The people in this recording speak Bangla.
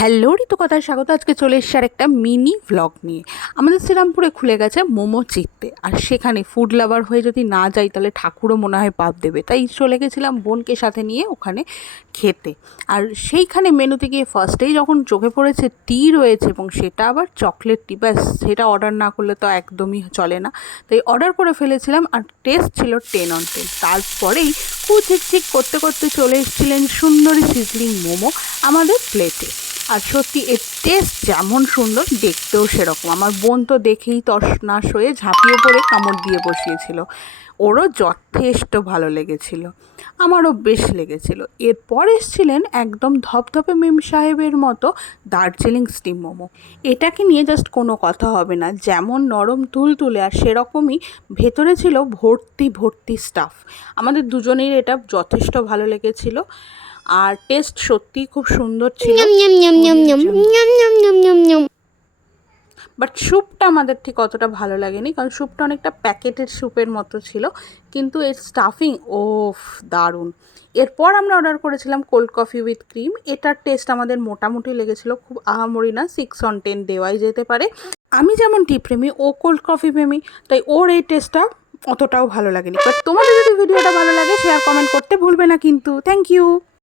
হ্যালো ঋতুকথায় স্বাগত। আজকে চলে এসছে আর একটা মিনি ভ্লগ নিয়ে। আমাদের শ্রীরামপুরে খুলে গেছে মোমো চিত্তে, আর সেখানে ফুড লাভার হয়ে যদি না যাই তাহলে ঠাকুরও মনে হয় পাপ দেবে, তাই চলে গেছিলাম বোনকে সাথে নিয়ে ওখানে খেতে। আর সেইখানে মেনুতে গিয়ে ফার্স্টেই যখন চোখে পড়েছে টি রয়েছে, এবং সেটা আবার চকলেট টি, ব্যাস সেটা অর্ডার না করলে তো একদমই চলে না, তাই অর্ডার করে ফেলেছিলাম। আর টেস্ট ছিল 10/10। তারপরেই কুচিকচিক করতে করতে চলে এসেছিলেন সুন্দরী সিজলিং মোমো আমাদের প্লেটে। আর সত্যি এর টেস্ট যেমন সুন্দর, দেখতেও সেরকম। আমার বোন তো দেখেই তছনছ হয়ে ঝাঁপিয়ে পড়ে কামড় দিয়ে বসিয়েছিল, ওরও যথেষ্ট ভালো লেগেছিল, আমারও বেশ লেগেছিল। এরপর এসছিলেন একদম ধপধপে মেম সাহেবের মতো দার্জিলিং স্টিম মোমো। এটাকে নিয়ে জাস্ট কোনো কথা হবে না, যেমন নরম তুলতুলে আর সেরকমই ভেতরে ছিল ভর্তি ভর্তি স্টাফ। আমাদের দুজনেই এটা যথেষ্ট ভালো লেগেছিল, আর টেস্ট সত্যিই খুব সুন্দর ছিল। বাট স্যুপটা আমাদের ঠিক অতটা ভালো লাগেনি, কারণ স্যুপটা অনেকটা প্যাকেটের স্যুপের মতো ছিল, কিন্তু এর স্টাফিং ওফ দারুণ। এরপর আমরা অর্ডার করেছিলাম কোল্ড কফি উইথ ক্রিম। এটার টেস্ট আমাদের মোটামুটি লেগেছিলো, খুব আহামরি না, 6/10 দেওয়াই যেতে পারে। আমি যেমন টি প্রেমী, ও কোল্ড কফি প্রেমী, তাই ওর এই টেস্টটা অতটাও ভালো লাগেনি। বাট তোমাদের যদি ভিডিওটা ভালো লাগে শেয়ার কমেন্ট করতে ভুলবে না কিন্তু। Thank you.